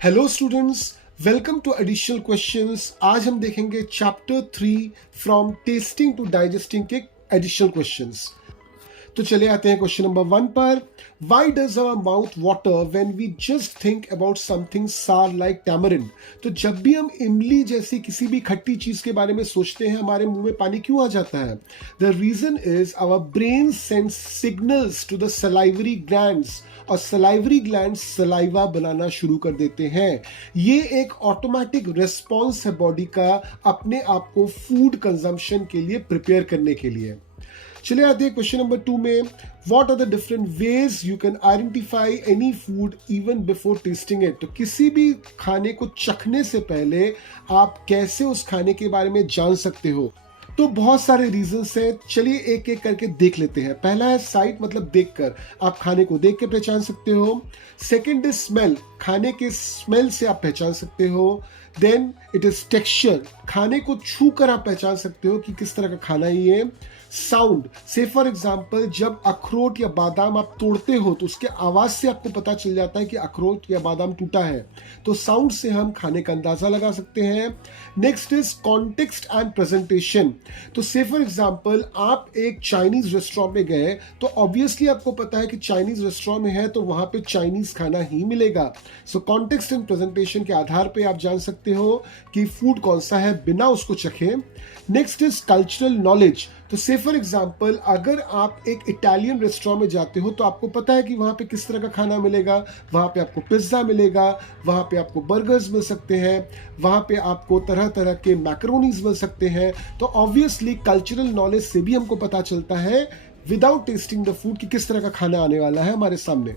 Hello students, welcome to additional questions. आज हम देखेंगे chapter 3 from tasting to digesting के एडिशनल क्वेश्चंस। तो चले आते हैं क्वेश्चन नंबर 1 पर। Why does our mouth water when we just think about something sour like tamarind? तो जब भी हम इमली जैसी किसी भी खट्टी चीज के बारे में सोचते हैं, हमारे मुंह में पानी क्यों आ जाता है? The reason is our brain sends signals to the salivary glands और salivary glands saliva बनाना शुरू कर देते हैं। ये एक ऑटोमेटिक रिस्पॉन्स है बॉडी का अपने आप को फूड कंजम्पशन के लिए प्रिपेयर करने के लिए। चलिए आते हैं क्वेश्चन नंबर 2 में। What are the different ways you can identify any food even before tasting it? तो किसी भी खाने को चखने से पहले आप कैसे उस खाने के बारे में जान सकते हो? तो बहुत सारे रीजंस हैं, चलिए एक एक करके देख लेते हैं। पहला है साइट, मतलब देखकर, आप खाने को देख के पहचान सकते हो। सेकंड इज स्मेल, खाने के स्मेल से आप पहचान सकते हो। देन इट इज टेक्सचर, खाने को छू कर आप पहचान सकते हो कि किस तरह का खाना है ये। साउंड, से फॉर एग्जाम्पल जब अखरोट या बादाम आप तोड़ते हो तो उसके आवाज से आपको पता चल जाता है कि अखरोट या बादाम टूटा है, तो साउंड से हम खाने का अंदाजा लगा सकते हैं। Next is context and presentation, तो से फॉर एग्जाम्पल आप एक चाइनीज रेस्टोरेंट में गए तो ऑब्वियसली आपको पता है कि चाइनीज रेस्टोरेंट में है तो वहां पे चाइनीज खाना ही मिलेगा। सो कॉन्टेक्स्ट एंड प्रेजेंटेशन के आधार पे आप जान सकते हो कि फूड कौन सा है बिना उसको चखे। नेक्स्ट इज कल्चरल नॉलेज, तो से फॉर एग्जाम्पल अगर आप एक इटालियन रेस्टोरेंट में जाते हो तो आपको पता है कि वहां पे किस तरह का खाना मिलेगा। वहां पे आपको पिज्जा मिलेगा, वहां पे आपको बर्गर्स मिल सकते हैं, वहां पे आपको तरह तरह के मैकरोनीज मिल सकते हैं। तो ऑब्वियसली कल्चरल नॉलेज से भी हमको पता चलता है विदाउट टेस्टिंग द फूड कि किस तरह का खाना आने वाला है हमारे सामने।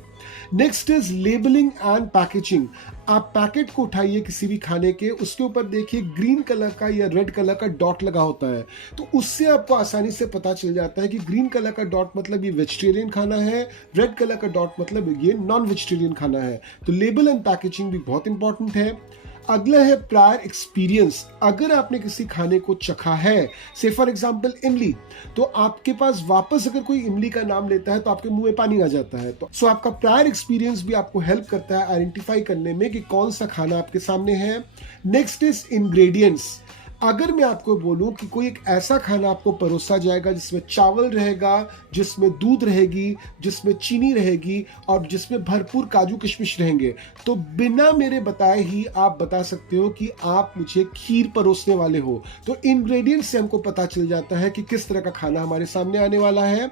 Next is labelling and packaging, आप पैकेट को उठाइए किसी भी खाने के, उसके ऊपर देखिए ग्रीन कलर का या रेड कलर का डॉट लगा होता है, तो उससे आपको आसानी से पता चल जाता है कि ग्रीन कलर का डॉट मतलब ये वेजिटेरियन खाना है, रेड कलर का डॉट मतलब ये नॉन वेजिटेरियन खाना है। तो लेबल एंड पैकेजिंग भी बहुत इंपॉर्टेंट है। अगला है प्रायर एक्सपीरियंस, अगर आपने किसी खाने को चखा है, से फॉर एग्जांपल इमली, तो आपके पास वापस अगर कोई इमली का नाम लेता है तो आपके मुंह में पानी आ जाता है। तो सो आपका प्रायर एक्सपीरियंस भी आपको हेल्प करता है आइडेंटिफाई करने में कि कौन सा खाना आपके सामने है। नेक्स्ट इज इंग्रेडिएंट्स, अगर मैं आपको बोलूं कि कोई एक ऐसा खाना आपको परोसा जाएगा जिसमें चावल रहेगा, जिसमें दूध रहेगी, जिसमें चीनी रहेगी और जिसमें भरपूर काजू किशमिश रहेंगे, तो बिना मेरे बताए ही आप बता सकते हो कि आप मुझे खीर परोसने वाले हो। तो इंग्रेडिएंट से हमको पता चल जाता है कि किस तरह का खाना हमारे सामने आने वाला है।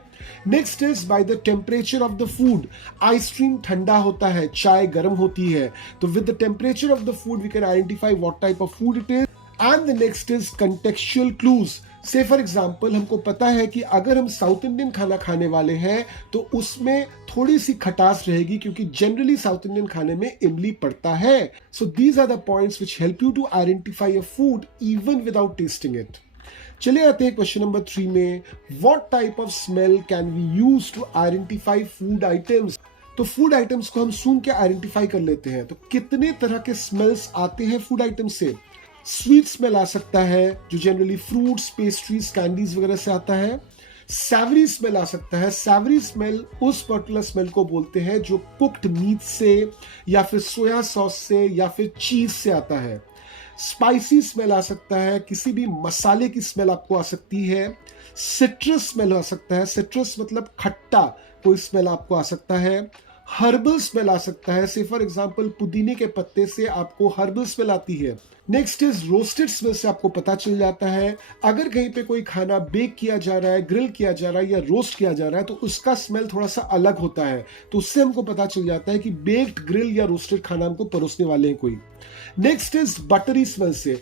Next is by the temperature of the food, ice cream ठंडा होता है, चाय गर्म होती है, तो with the temperature of the food we can identify what type of food it is. And the next is contextual clues, say for example हमको पता है कि अगर हम साउथ इंडियन खाना खाने वाले हैं तो उसमें थोड़ी सी खटास रहेगी क्योंकि जनरली साउथ इंडियन खाने में इमली पड़ता है। So these are the points which help you to identify a food even without tasting it. चले आते हैं क्वेश्चन नंबर 3 में। What type of smell can we use to identify food items? तो फूड आइटम्स को हम सूंघ के identify कर लेते हैं, तो कितने तरह के स्मेल्स आते हैं फूड आइटम्स से? स्वीट स्मेल आ सकता है जो जनरली फ्रूट्स, पेस्ट्रीज, कैंडीज वगैरह से आता है। सैवरी स्मेल आ सकता है, सैवरी स्मेल उस पर्टिकुलर स्मेल को बोलते हैं जो कुक्ड मीट से या फिर सोया सॉस से या फिर चीज से आता है। स्पाइसी स्मेल आ सकता है, किसी भी मसाले की स्मेल आपको आ सकती है। सिट्रस स्मेल आ सकता है, सिट्रस मतलब खट्टा कोई स्मेल आपको आ सकता है। हर्बल स्मेल आ सकता है, से फॉर एग्जांपल पुदीने के पत्ते से आपको हर्बल स्मेल आती है। नेक्स्ट इज रोस्टेड स्मेल, से आपको पता चल जाता है अगर कहीं पे कोई खाना बेक किया जा रहा है, ग्रिल किया जा रहा है या रोस्ट किया जा रहा है तो उसका स्मेल थोड़ा सा अलग होता है, तो उससे हमको पता चल जाता है कि बेक्ड, ग्रिल या रोस्टेड खाना हमको परोसने वाले हैं कोई। नेक्स्ट इज बटरी स्मेल, से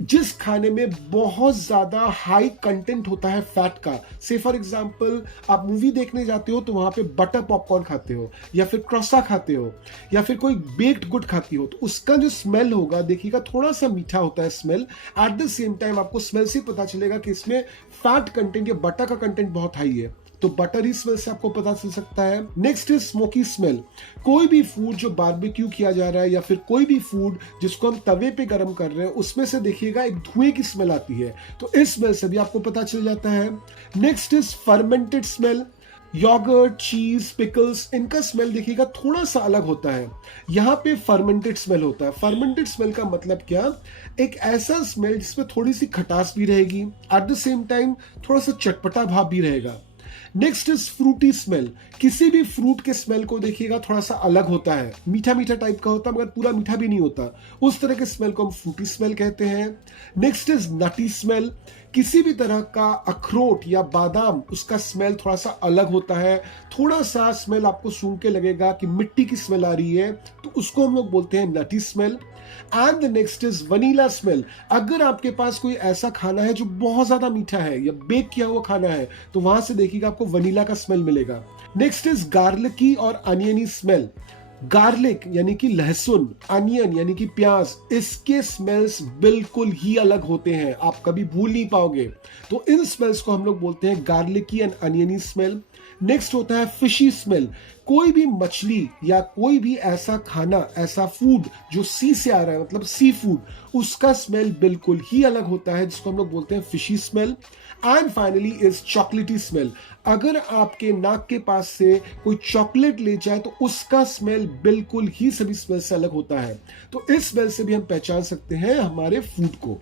जिस खाने में बहुत ज्यादा हाई कंटेंट होता है फैट का, से फॉर एग्जांपल आप मूवी देखने जाते हो तो वहां पे बटर पॉपकॉर्न खाते हो या फिर क्रॉसा खाते हो या फिर कोई बेक्ड गुड खाती हो, तो उसका जो स्मेल होगा देखिएगा थोड़ा सा मीठा होता है smell. At the same time आपको स्मेल से पता चलेगा कि इसमें फैट कंटेंट या बटर का कंटेंट बहुत हाई है, तो बटरी स्मेल से आपको पता चल सकता है। नेक्स्ट इज स्मोकी स्मेल, कोई भी फूड जो बारबेक्यू किया जा रहा है या फिर कोई भी फूड जिसको हम तवे पे गर्म कर रहे हैं उसमें से देखिएगा एक धुएं की स्मेल आती है, तो इस स्मेल से भी आपको पता चल जाता है। Next is fermented smell, yogurt, cheese, pickles, इनका स्मेल देखिएगा थोड़ा सा अलग होता है। यहाँ पे फर्मेंटेड स्मेल होता है। फर्मेंटेड स्मेल का मतलब क्या, एक ऐसा स्मेल जिसमें थोड़ी सी खटास भी रहेगी, एट द सेम टाइम थोड़ा सा चटपटा भाव भी रहेगा। Next is Frooti smell. किसी भी फ्रूट के स्मेल को देखिएगा थोड़ा सा अलग होता है, मीठा मीठा टाइप का होता है मगर पूरा मीठा भी नहीं होता, उस तरह के स्मेल को हम फ्रूटी स्मेल कहते हैं। Next is nutty smell. किसी भी तरह का अखरोट या बादाम, उसका स्मेल थोड़ा सा अलग होता है, थोड़ा सा स्मेल आपको सूंघ के लगेगा कि मिट्टी की स्मेल आ रही है, तो उसको हम लोग बोलते हैं nutty smell. And the next is vanilla smell. अगर आपके पास कोई ऐसा खाना है जो बहुत ज्यादा मीठा है या बेक किया हुआ खाना है, तो वहां से देखिएगा आपको वनीला का स्मेल मिलेगा। नेक्स्ट इज गार्लिकी और अनियनी स्मेल। गार्लिक यानी कि लहसुन, अनियन यानी कि प्याज, इसके स्मेल्स बिल्कुल ही अलग होते हैं, आप कभी भूल नहीं पाओगे। तो इन स्मेल्स को हम लोग बोलते हैं गार्लिकी एंड अनियनी स्मेल। नेक्स्ट होता है फिशी स्मेल। कोई भी मछली या कोई भी ऐसा खाना, ऐसा फूड जो सी से आ रहा है, मतलब सी फूड, उसका स्मेल बिल्कुल ही अलग होता है, जिसको हम लोग बोलते हैं fishy smell. And finally is चॉकलेटी स्मेल। अगर आपके नाक के पास से कोई चॉकलेट ले जाए तो उसका स्मेल बिल्कुल ही सभी स्मेल से अलग होता है। तो इस स्मेल से भी हम पहचान सकते हैं हमारे फूड को।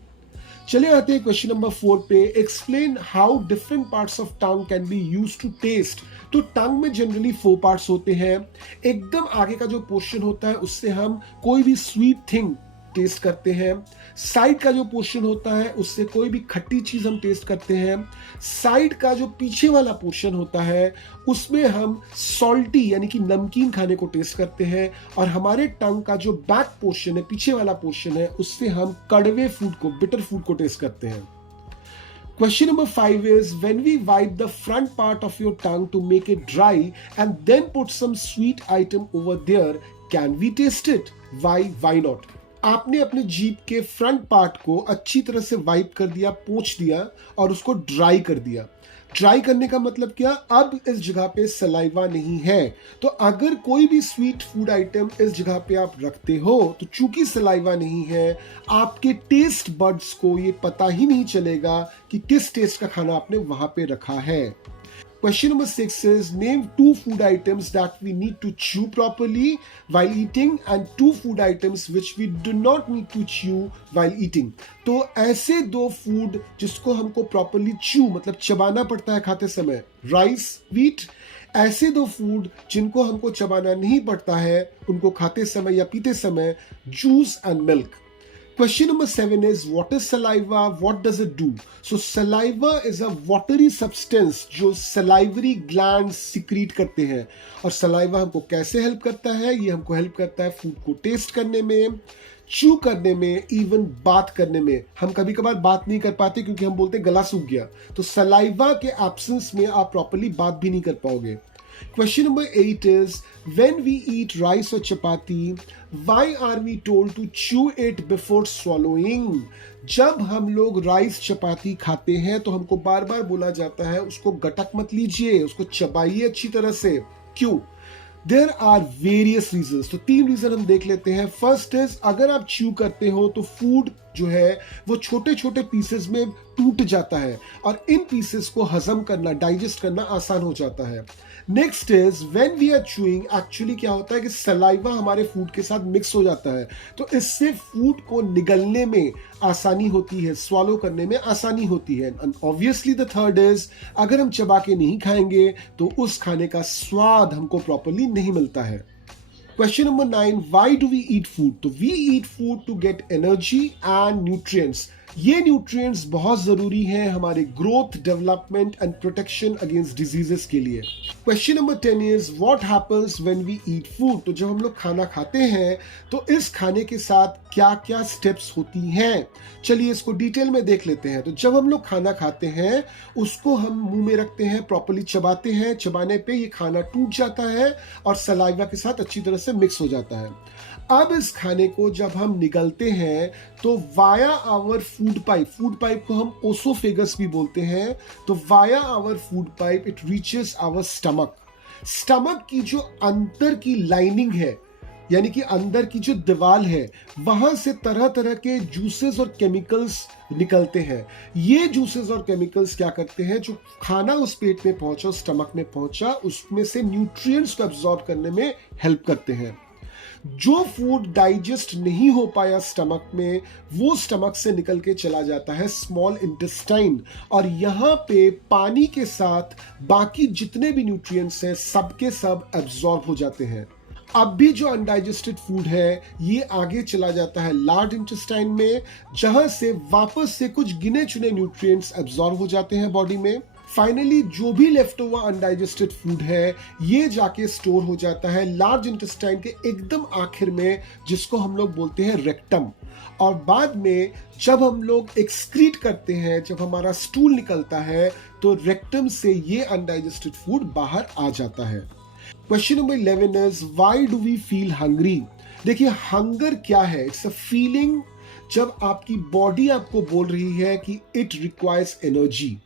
चले आते हैं क्वेश्चन नंबर 4 पे। Explain how different parts of tongue can be used to taste. तो टंग में जनरली 4 पार्ट्स होते हैं। एकदम आगे का जो पोर्शन होता है उससे हम कोई भी स्वीट थिंग टेस्ट करते हैं। साइड का जो पोर्शन होता है उससे कोई भी खट्टी चीज हम टेस्ट करते हैं। साइड का जो पीछे वाला पोर्शन होता है उसमें हम सॉल्टी यानी कि नमकीन खाने को टेस्ट करते हैं। और हमारे टंग का जो बैक पोर्शन है, पीछे वाला पोर्शन है, उससे हम कड़वे फूड को, बिटर फूड को टेस्ट करते हैं। Question number 5 is, when we wipe the front part of your tongue to make it dry and then put some sweet item over there, can we taste it? Why? Why not? आपने अपने जीभ के front part को अच्छी तरह से wipe कर दिया, पोंछ दिया और उसको ड्राई कर दिया। ड्राई करने का मतलब क्या, अब इस जगह पे सलाइवा नहीं है। तो अगर कोई भी स्वीट फूड आइटम इस जगह पे आप रखते हो तो चूंकि सलाइवा नहीं है, आपके टेस्ट बड्स को ये पता ही नहीं चलेगा कि किस टेस्ट का खाना आपने वहां पे रखा है। Question number 6 is, name 2 food items that we need to chew properly while eating and 2 food items which we do not need to chew while eating. तो ऐसे 2 फूड जिसको हमको प्रॉपरली च्यू मतलब चबाना पड़ता है खाते समय, राइस, व्हीट। ऐसे 2 फूड जिनको हमको चबाना नहीं पड़ता है, उनको खाते समय या पीते समय, juice and milk. Question number 7 is, what is saliva? What does it do? So saliva is a watery substance जो salivary glands secrete करते हैं। और saliva हमको कैसे हेल्प करता है? ये हमको हेल्प करता है फूड को टेस्ट करने में, च्यू करने में, इवन बात करने में। हम कभी कभार बात नहीं कर पाते क्योंकि हम बोलते गला सूख गया, तो सलाइवा के एब्सेंस में आप प्रॉपरली बात भी नहीं कर पाओगे। Question number 8 is, when we eat rice or chapati, why are we told to chew it before swallowing? जब हम लोग राइस चपाती खाते हैं तो हमको बार बार बोला जाता है उसको गटक मत लीजिए, उसको चबाइए अच्छी तरह से। क्यों? There are various reasons. तो 3 रीजन हम देख लेते हैं। फर्स्ट इज, अगर आप च्यू करते हो तो फूड जो है वो छोटे छोटे पीसेस में टूट जाता है और इन पीसेस को हजम करना, डाइजेस्ट करना आसान हो जाता है। Next is, when we are chewing, actually क्या होता है कि सलाइवा हमारे फूड के साथ मिक्स हो जाता है, तो इससे फूड को निगलने में आसानी होती है, स्वॉलो करने में आसानी होती है। And obviously the third is, अगर हम चबा के नहीं खाएंगे तो उस खाने का स्वाद हमको प्रॉपरली नहीं मिलता है। Question number 9, why do we eat food? तो we eat food to get energy and nutrients. ये न्यूट्रिएंट्स बहुत जरूरी हैं हमारे growth, development and protection against diseases के लिए। Question number 10 is, what happens when we eat food? तो जब हम लोग खाना खाते हैं तो इस खाने के साथ क्या क्या स्टेप्स होती हैं, चलिए इसको डिटेल में देख लेते हैं। तो जब हम लोग खाना खाते हैं उसको हम मुंह में रखते हैं, प्रॉपर्ली चबाते हैं, चबाने पे ये खाना टूट जाता है और सलाइवा के साथ अच्छी तरह से मिक्स हो जाता है। अब इस खाने को जब हम निगलते हैं तो वाया आवर फूड पाइप को हम ओसोफेगस भी बोलते हैं, तो via our food pipe it reaches our stomach. Stomach की जो अंदर की लाइनिंग है यानी कि अंदर की जो दीवार है वहां से तरह तरह के जूसेस और केमिकल्स निकलते हैं। ये जूसेस और केमिकल्स क्या करते हैं, जो खाना उस पेट में पहुंचा, उस स्टमक में पहुंचा, उसमें से न्यूट्रिएंट्स को एब्जॉर्ब करने में हेल्प करते हैं। जो फूड डाइजेस्ट नहीं हो पाया स्टमक में, वो स्टमक से निकल के चला जाता है स्मॉल इंटेस्टाइन, और यहाँ पे पानी के साथ बाकी जितने भी न्यूट्रिएंट्स हैं सबके सब एब्जॉर्ब हो जाते हैं। अब भी जो अनडाइजेस्टेड फूड है ये आगे चला जाता है लार्ज इंटेस्टाइन में, जहां से वापस से कुछ गिने चुने न्यूट्रिएंट्स एब्जॉर्ब हो जाते हैं बॉडी में। फाइनली जो भी लेफ्ट ओवर अनडाइजेस्टेड फूड है ये जाके स्टोर हो जाता है लार्ज इंटेस्टाइन के एकदम आखिर में, जिसको हम लोग बोलते हैं रेक्टम। और बाद में जब हम लोग एक्सक्रीट करते हैं, जब हमारा स्टूल निकलता है, तो रेक्टम से ये अनडाइजेस्टेड फूड बाहर आ जाता है। Question number 11 is why do we feel hungry. देखिए हंगर क्या है, इट्स अ फीलिंग जब आपकी बॉडी आपको बोल रही है कि इट रिक्वायर्स एनर्जी।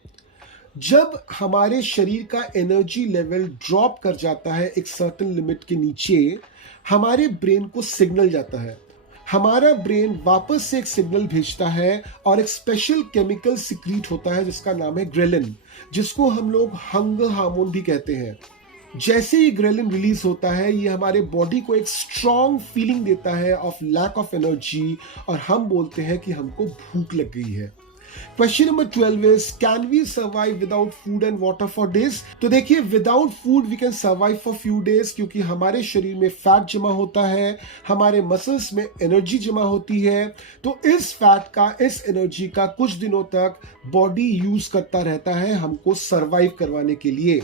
जब हमारे शरीर का एनर्जी लेवल ड्रॉप कर जाता है एक सर्टेन लिमिट के नीचे, हमारे ब्रेन को सिग्नल जाता है, हमारा ब्रेन वापस से एक सिग्नल भेजता है और एक स्पेशल केमिकल सिक्रीट होता है जिसका नाम है ग्रेलिन, जिसको हम लोग हंगर हार्मोन भी कहते हैं। जैसे ही ग्रेलिन रिलीज होता है ये हमारे बॉडी को एक स्ट्रॉन्ग फीलिंग देता है ऑफ लैक ऑफ एनर्जी, और हम बोलते हैं कि हमको भूख लग गई है। Question number 12 is can we survive without food and water for days. तो देखिए without food we can survive for few days, क्योंकि हमारे शरीर में फैट जमा होता है, हमारे मसल्स में एनर्जी जमा होती है, तो इस फैट का, इस एनर्जी का कुछ दिनों तक बॉडी यूज करता रहता है हमको सर्वाइव करवाने के लिए।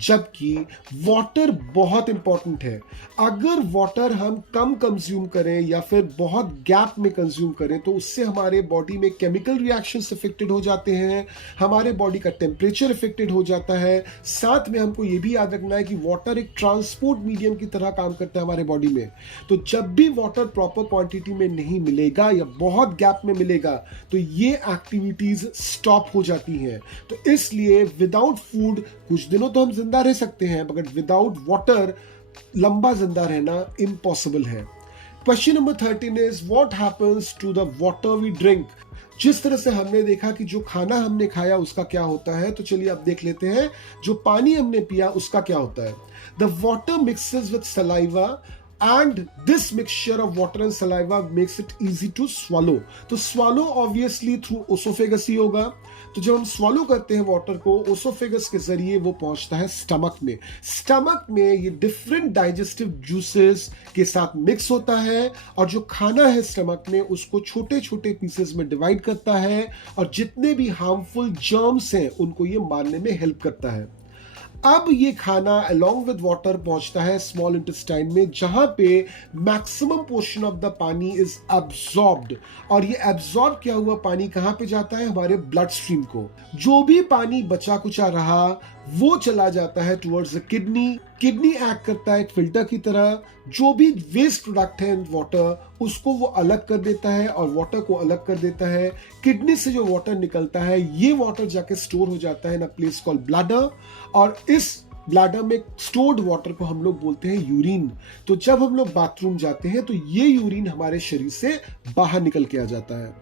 जबकि वाटर बहुत इंपॉर्टेंट है। अगर वाटर हम कम कंज्यूम करें या फिर बहुत गैप में कंज्यूम करें तो उससे हमारे बॉडी में केमिकल रिएक्शंस इफेक्टेड हो जाते हैं, हमारे बॉडी का टेम्परेचर इफेक्टेड हो जाता है। साथ में हमको ये भी याद रखना है कि वाटर एक ट्रांसपोर्ट मीडियम की तरह काम करता है हमारे बॉडी में। तो जब भी वाटर प्रॉपर क्वांटिटी में नहीं मिलेगा या बहुत गैप में मिलेगा तो ये एक्टिविटीज स्टॉप हो जाती हैं। तो इसलिए विदाउट फूड कुछ दिनों तो हम जिंदा रह सकते हैं, मगर विदाउट वाटर लंबा जिंदा रहना इम्पॉसिबल है। Question number 13 is what happens to the water we drink. जिस तरह से हमने देखा कि जो खाना हमने खाया उसका क्या होता है, तो चलिए अब देख लेते हैं जो पानी हमने पिया उसका क्या होता है। The water mixes with saliva and this mixture of water and saliva makes it easy to swallow। तो swallow obviously through esophagus ही होगा। तो जब हम swallow करते हैं वाटर को ओसोफेगस के जरिए वो पहुंचता है स्टमक में। स्टमक में ये डिफरेंट डाइजेस्टिव जूसेस के साथ मिक्स होता है और जो खाना है स्टमक में उसको छोटे छोटे पीसेस में डिवाइड करता है और जितने भी हार्मफुल जर्म्स हैं उनको ये मारने में हेल्प करता है। अब ये खाना अलोंग विद वाटर पहुंचता है स्मॉल इंटेस्टाइन में, जहां पे मैक्सिमम पोर्शन ऑफ द पानी इज एब्जॉर्ब्ड। और ये एब्जॉर्ब किया हुआ पानी कहां पे जाता है, हमारे ब्लड स्ट्रीम को। जो भी पानी बचा कुचा रहा वो चला जाता है towards the kidney. Kidney act करता है एक फिल्टर की तरह, जो भी वेस्ट प्रोडक्ट है वाटर उसको वो अलग कर देता है और वाटर को अलग कर देता है। किडनी से जो वाटर निकलता है ये वाटर जाके स्टोर हो जाता है इन अ प्लेस कॉल्ड ब्लैडर, और इस ब्लैडर में स्टोर्ड वाटर को हम लोग बोलते हैं यूरिन। तो जब हम लोग बाथरूम जाते हैं तो ये यूरिन हमारे शरीर से बाहर निकल के आ जाता है।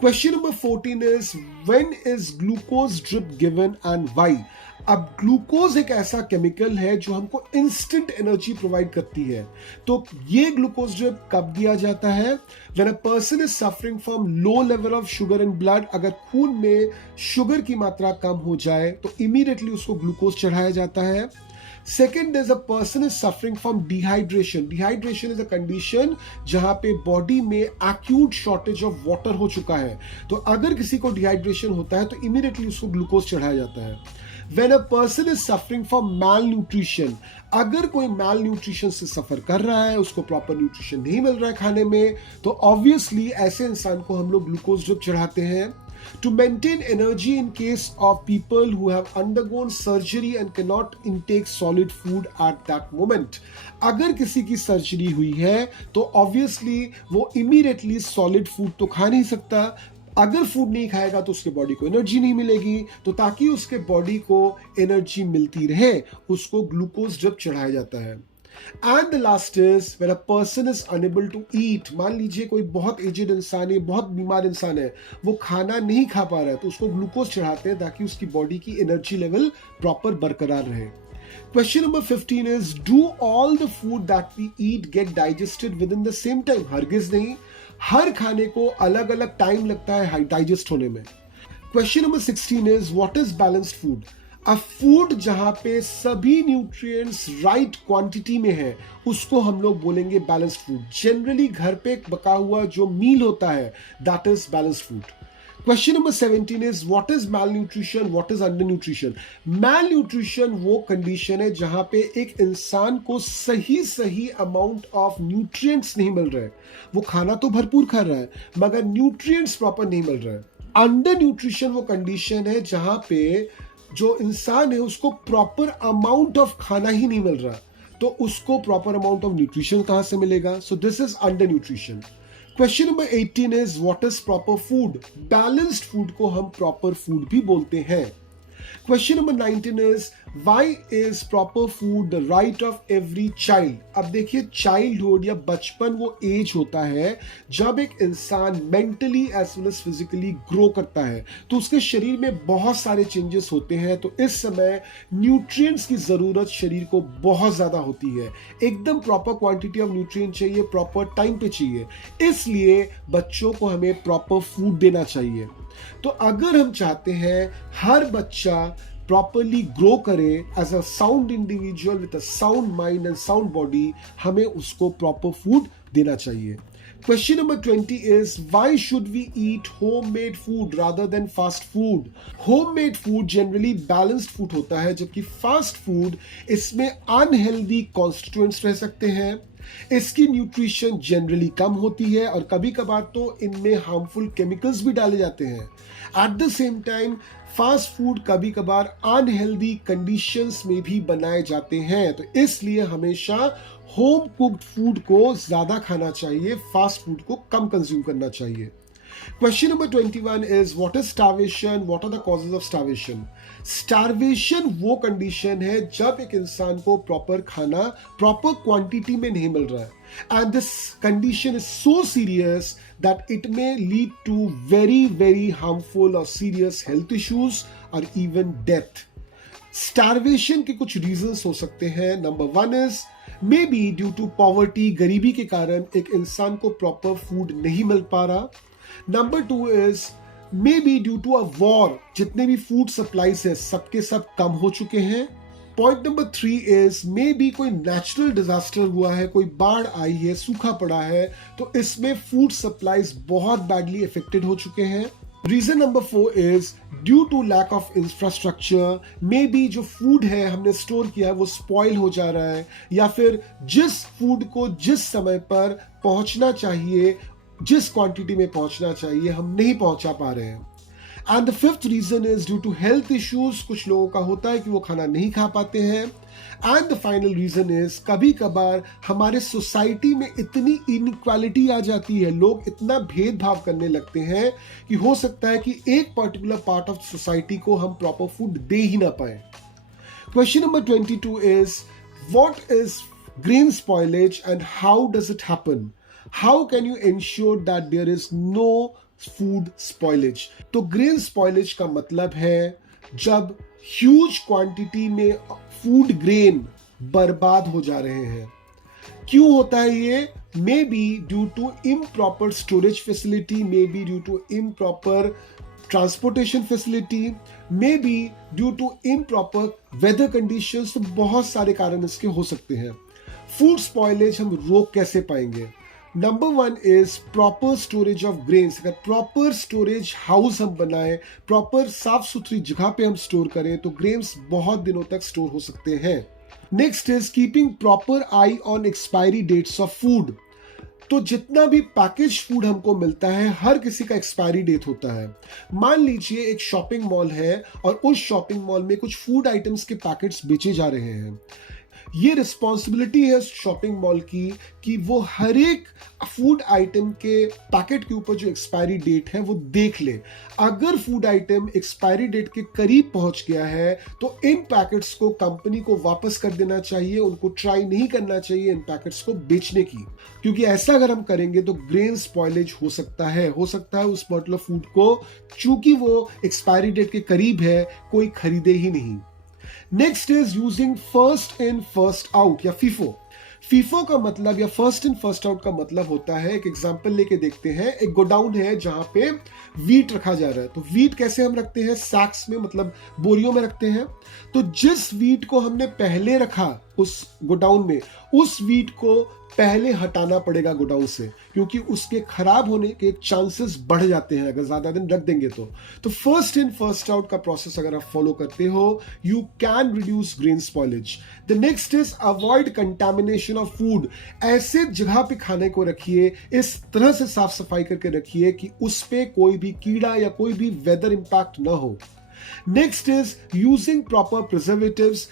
Question number 14 is when is glucose drip given and why. अब ग्लूकोज एक ऐसा केमिकल है जो हमको इंस्टेंट एनर्जी प्रोवाइड करती है। तो ये ग्लूकोज ड्रिप कब दिया जाता है, when a person is suffering from low level of sugar in blood. अगर खून में शुगर की मात्रा कम हो जाए तो इमीडिएटली उसको ग्लूकोज चढ़ाया जाता है। Second is a person is suffering from dehydration. Dehydration is a condition जहां पे बॉडी में एक्यूट शॉर्टेज ऑफ वाटर हो चुका है। तो अगर किसी को डिहाइड्रेशन होता है तो इमीडिएटली उसको ग्लूकोज चढ़ाया जाता है। When a person is suffering from malnutrition, अगर कोई माल न्यूट्रिशन से सफर कर रहा है, उसको प्रॉपर न्यूट्रिशन नहीं मिल रहा है खाने में, तो ऑब्वियसली ऐसे इंसान को हम लोग ग्लूकोज ड्रिप चढ़ाते हैं। To maintain energy in case of people who have undergone surgery and cannot intake solid food at that moment। अगर किसी की सर्जरी हुई है तो ऑब्वियसली वो इमीडिएटली सॉलिड फूड तो खा नहीं सकता। अगर फूड नहीं खाएगा तो उसके बॉडी को एनर्जी नहीं मिलेगी। तो ताकि उसके बॉडी को एनर्जी मिलती रहे उसको ग्लूकोज ड्रिप चढ़ाया जाता है। And the last is when a person is unable to eat, मान लीजिए कोई बहुत एजेड इंसान है, बहुत बीमार इंसान है, वो खाना नहीं खा पा रहा है, तो उसको ग्लूकोज चढ़ाते हैं ताकि उसकी बॉडी की एनर्जी लेवल प्रॉपर बरकरार रहे। Question number 15 is, do all the food that we eat get digested within the same time? हरगिज नहीं, हर खाने को अलग अलग टाइम लगता है डाइजेस्ट होने में। Question number 16 is, what is balanced food? A food जहां पे सभी न्यूट्रिएंट्स राइट क्वांटिटी में है उसको हम लोग बोलेंगे बैलेंस्ड फूड। जनरली घर पे पका हुआ जो मील होता है that is balanced food. Question number 17 is, what is malnutrition, what is undernutrition? Malnutrition वो कंडीशन है जहां पे एक इंसान को सही अमाउंट ऑफ न्यूट्रिएंट्स नहीं मिल रहे हैं। वो खाना तो भरपूर खा रहा है मगर न्यूट्रिएंट्स प्रॉपर नहीं मिल रहा है। अंडर न्यूट्रिशन वो कंडीशन है जहां पे जो इंसान है उसको प्रॉपर अमाउंट ऑफ खाना ही नहीं मिल रहा, तो उसको प्रॉपर अमाउंट ऑफ न्यूट्रिशन कहां से मिलेगा? So this is under nutrition. Question number 18 is, what is proper food? Balanced food को हम प्रॉपर फूड भी बोलते हैं। Question number 19 is, why is proper food the right of every child? अब देखिए, चाइल्डहुड या बचपन वो एज होता है जब एक इंसान mentally as well as physically grow करता है, तो उसके शरीर में बहुत सारे चेंजेस होते हैं। तो इस समय न्यूट्रिएंट्स की जरूरत शरीर को बहुत ज्यादा होती है, एकदम प्रॉपर क्वांटिटी ऑफ न्यूट्रिएंट चाहिए, प्रॉपर टाइम पे चाहिए। इसलिए बच्चों को हमें प्रॉपर फूड देना चाहिए। तो अगर हम चाहते हैं हर बच्चा प्रॉपरली ग्रो करे as a sound individual with a sound mind and sound body, हमें उसको प्रॉपर फूड देना चाहिए। Question number 20 is, why should we eat homemade food rather than fast food? Homemade food generally balanced food होता है, जबकि fast food इसमें unhealthy constituents रह सकते हैं, इसकी न्यूट्रिशन जनरली कम होती है और कभी कभार तो इनमें हार्मफुल केमिकल्स भी डाले जाते हैं। At the same time fast food कभी कभार अनहेल्दी कंडीशंस में भी बनाए जाते हैं, तो इसलिए हमेशा होम कुक्ड फूड को ज्यादा खाना चाहिए, फास्ट फूड को कम कंज्यूम करना चाहिए। Question number 21 is, what is starvation? What are the causes of starvation? Starvation वो कंडीशन है जब एक इंसान को प्रॉपर खाना प्रॉपर क्वांटिटी में नहीं मिल रहा है, and this condition is so serious that it may lead to very harmful or serious health issues or even death. Starvation के कुछ reasons हो सकते हैं। Number 1 is maybe due to poverty, गरीबी के कारण एक इंसान को प्रॉपर फूड नहीं मिल पा रहा। Number 2 is maybe due to a war, जितने भी फूड सप्लाईज है सबके सब कम हो चुके हैं। पॉइंट नंबर 3 इज maybe कोई नेचुरल डिजास्टर हुआ है, कोई बाढ़ आई है, सूखा पड़ा है, तो इसमें फूड सप्लाईज बहुत बैडली इफेक्टेड हो चुके हैं। Reason number 4 is due to lack of infrastructure, maybe जो फूड है हमने स्टोर किया है वो स्पॉइल हो जा रहा है, या फिर जिस फूड को जिस समय पर पहुंचना चाहिए, जिस क्वांटिटी में पहुंचना चाहिए, हम नहीं पहुंचा पा रहे हैं। And the fifth reason is due to health issues, कुछ लोगों का होता है कि वो खाना नहीं खा पाते हैं। And the final reason is कभी कभार हमारे सोसाइटी में इतनी इनइक्वालिटी आ जाती है, लोग इतना भेदभाव करने लगते हैं कि हो सकता है कि एक पर्टिकुलर पार्ट ऑफ सोसाइटी को हम प्रॉपर फूड दे ही ना पाए। Question number 22 is, what is grain spoilage and how does it happen? How can you ensure that there is no food spoilage? तो ग्रेन स्पॉइलेज का मतलब है जब ह्यूज क्वांटिटी में फूड ग्रेन बर्बाद हो जा रहे हैं। क्यों होता है ये? Maybe due to improper storage facility, maybe due to improper transportation facility, maybe due to improper weather conditions. तो बहुत सारे कारण इसके हो सकते हैं। फूड स्पॉइलेज हम रोक कैसे पाएंगे? Number 1 is proper storage of grains. अगर प्रॉपर स्टोरेज हाउस हम बनाएं, प्रॉपर साफ सुथरी जगह पे हम स्टोर करें, तो ग्रेन्स बहुत दिनों तक स्टोर हो सकते हैं। Next is keeping proper eye on expiry dates of food. तो जितना भी पैकेज फूड हमको मिलता है, हर किसी का एक्सपायरी डेट होता है। मान लीजिए एक शॉपिंग मॉल है और उस शॉपिंग मॉल में कुछ फूड आइटम्स के पैकेट्स बेचे जा रहे हैं। ये रिस्पॉन्सिबिलिटी है शॉपिंग मॉल की कि वो हर एक फूड आइटम के पैकेट के ऊपर जो एक्सपायरी डेट है वो देख ले। अगर फूड आइटम एक्सपायरी डेट के करीब पहुंच गया है तो इन पैकेट्स को कंपनी को वापस कर देना चाहिए, उनको ट्राई नहीं करना चाहिए इन पैकेट्स को बेचने की, क्योंकि ऐसा अगर हम करेंगे तो ग्रेन स्पॉइलेज हो सकता है उस पर्टिकुलर फूड को, चूंकि वो एक्सपायरी डेट के करीब है कोई खरीदे ही नहीं। Next is using first in first out या फीफो। फीफो का मतलब या फर्स्ट इन फर्स्ट आउट का मतलब होता है, एक एग्जांपल लेके देखते हैं। एक गोडाउन है जहां पे वीट रखा जा रहा है, तो वीट कैसे हम रखते हैं, सैक्स में, मतलब बोरियों में रखते हैं। तो जिस वीट को हमने पहले रखा उस गोडाउन में, उस वीट को पहले हटाना पड़ेगा गोडाउन से, क्योंकि उसके खराब होने के चांसेस बढ़ जाते हैं अगर ज्यादा दिन रख देंगे तो फर्स्ट इन फर्स्ट आउट का प्रोसेस अगर आप फॉलो करते हो, you can reduce grain spoilage. The next is avoid contamination of food. ऐसे जगह पे खाने को रखिए, इस तरह से साफ सफाई करके रखिए कि उस पे कोई भी कीड़ा या कोई भी वेदर इंपैक्ट ना हो। Next is using proper preservatives.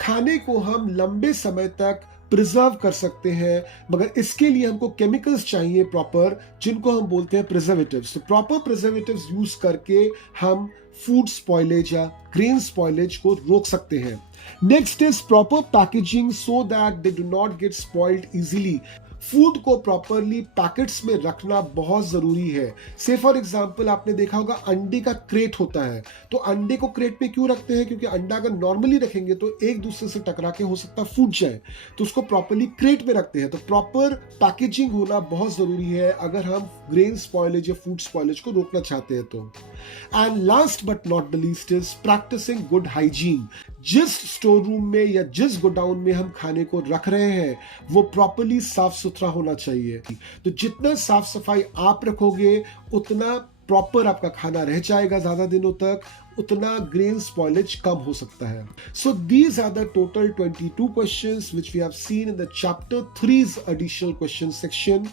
खाने को हम लंबे समय तक प्रिजर्व कर सकते हैं, मगर इसके लिए हमको केमिकल्स चाहिए प्रॉपर, जिनको हम बोलते हैं प्रिजर्वेटिव्स। तो प्रॉपर प्रिजर्वेटिव्स यूज करके हम फूड स्पॉइलेज या ग्रेन स्पॉइलेज को रोक सकते हैं। Next is proper packaging so that they do not gate spoiled easily. Food को प्रॉपरली पैकेट्स में रखना बहुत जरूरी है। से फॉर एग्जांपल आपने देखा होगा अंडे का क्रेट होता है, तो अंडे को क्रेट में क्यों रखते हैं, क्योंकि अंडा अगर नॉर्मली रखेंगे तो एक दूसरे से टकरा के हो सकता है फूट जाए, तो उसको प्रॉपरली क्रेट में रखते हैं। तो प्रॉपर पैकेजिंग होना बहुत जरूरी है अगर हम ग्रेन स्पॉइलेज या फूड स्पॉइलेज को रोकना चाहते हैं तो। And last but not the least is practicing good hygiene. जिस स्टोर रूम में या जिस गोडाउन में हम खाने को रख रहे हैं वो प्रॉपरली साफ सुथरा होना चाहिए। तो जितना साफ सफाई आप रखोगे उतना प्रॉपर आपका खाना रह जाएगा ज्यादा दिनों तक, उतना ग्रेन स्पॉइलेज कम हो सकता है। So these are the total 22 questions which we have seen in the chapter 3's additional question section.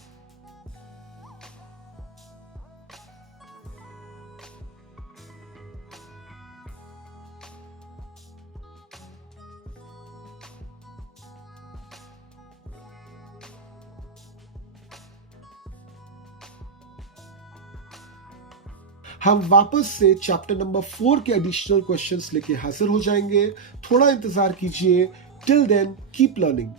हम वापस से चैप्टर नंबर 4 के एडिशनल क्वेश्चंस लेके हाजिर हो जाएंगे। थोड़ा इंतजार कीजिए। Till then keep learning.